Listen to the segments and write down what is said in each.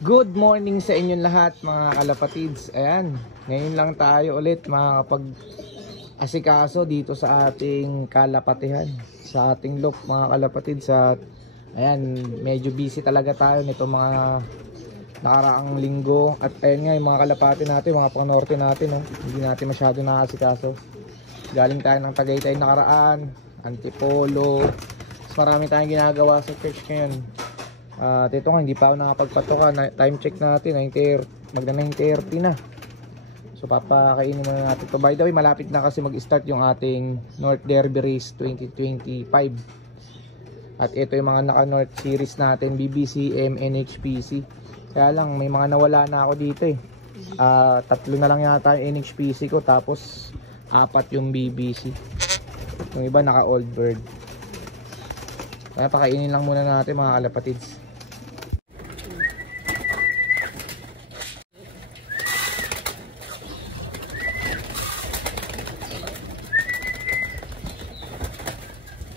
Good morning sa inyong lahat mga kalapatids. Ayan, ngayon lang tayo ulit makakapag-asikaso dito sa ating kalapatihan, sa ating loop mga kalapatids. At ayan, medyo busy talaga tayo nito mga nakaraang linggo. At ayan nga yung mga kalapati natin, mga pang-norte natin, no? Hindi natin masyado nakakasikaso. Galing tayo ng Tagaytay nakaraan, Antipolo. Mas marami tayong ginagawa sa church ngayon. At ito nga, hindi pa ako nakapagpatoka. Time check natin, magna 9:30 na. So papakainin muna natin to. By the way, malapit na kasi mag-start yung ating North Derby Race 2025. At ito yung mga naka-North Series natin, BBCM, NHPC. Kaya lang, may mga nawala na ako dito eh. 3 na lang yata yung NHPC ko, tapos 4 yung BBC. Yung iba naka-Old Bird. Kaya pakainin lang muna natin mga kalapatids.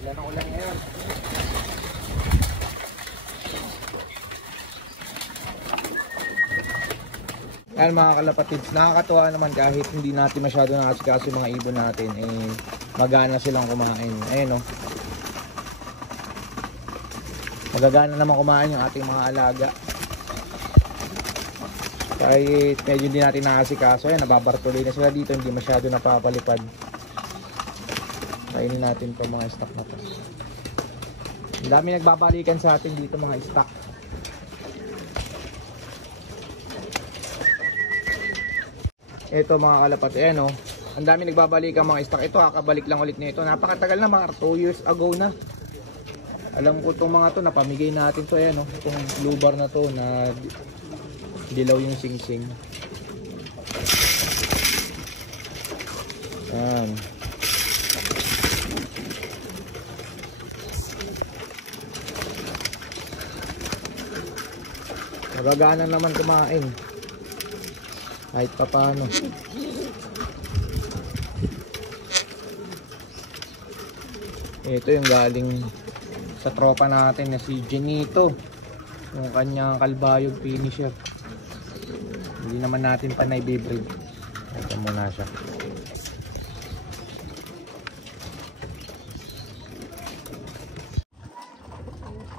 Ilan ang ulan ngayon? Ayan mga kalapatids, nakakatuwa naman kahit hindi natin masyado nakasikaso yung mga ibon natin, eh magana silang kumain. Ayan o, magagana naman kumain yung ating mga alaga. Kahit medyo hindi natin nakasikaso, ayan, nababartuloy na sila dito, hindi masyado napapalipad. Kainin natin po mga stock na to. Ang dami nagbabalikan sa atin dito mga stock. Ito mga kalapati, ayan o. Ang dami nagbabalikan mga stock. Ito kakabalik lang ulit nito. Napakatagal na, mga 2 years ago na. Alam ko itong mga to, napamigay natin to. Ayan o, itong blue bar na to na dilaw yung singsing. Ayan. Magagana naman kumain kahit pa paano. Ito yung galing sa tropa natin na si Genito, yung kanyang kalbayog finisher. Hindi naman natin pa na-i-breed. Ito muna siya.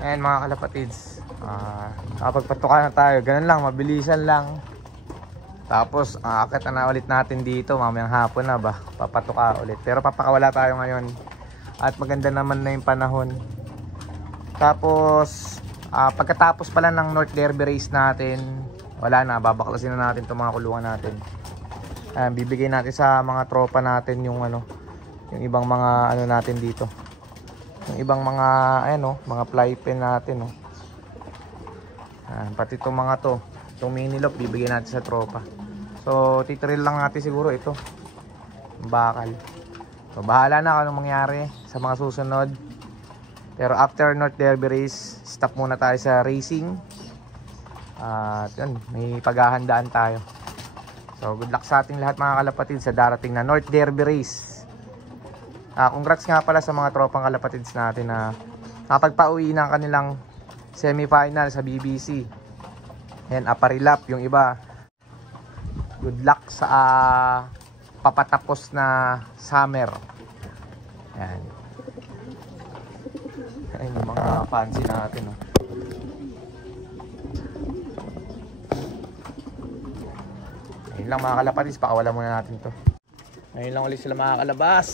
Ayan mga kalapatids, nakapagpatuka na tayo. Ganun lang, mabilisan lang. Tapos aakit na ulit natin dito mamayang hapon na ba, papatuka ulit. Pero papakawala tayo ngayon at maganda naman na yung panahon. Tapos pagkatapos pala ng North Derby Race natin, wala na, babaklasin na natin itong mga kulungan natin. Bibigay natin sa mga tropa natin yung yung ibang mga natin dito, yung ibang mga mga fly pen natin pati itong mga itong mini lock bibigyan natin sa tropa. So titrill lang natin siguro ito, bakal. So bahala na kung anong mangyari sa mga susunod. Pero after North Derby Race, stop muna tayo sa racing. At yun, may paghahandaan tayo. So good luck sa ating lahat mga kalapatid sa darating na North Derby Race. Congrats nga pala sa mga tropang kalapatids natin na nakapagpauwi ng kanilang semifinal sa BBC. Ayan, aparilap yung iba. Good luck sa papatapos na summer. Ayan. Ayan yung mga fancy natin. Ayun lang mga kalapatids, pakawala muna natin to. Ayun lang ulit sila mga kalabas.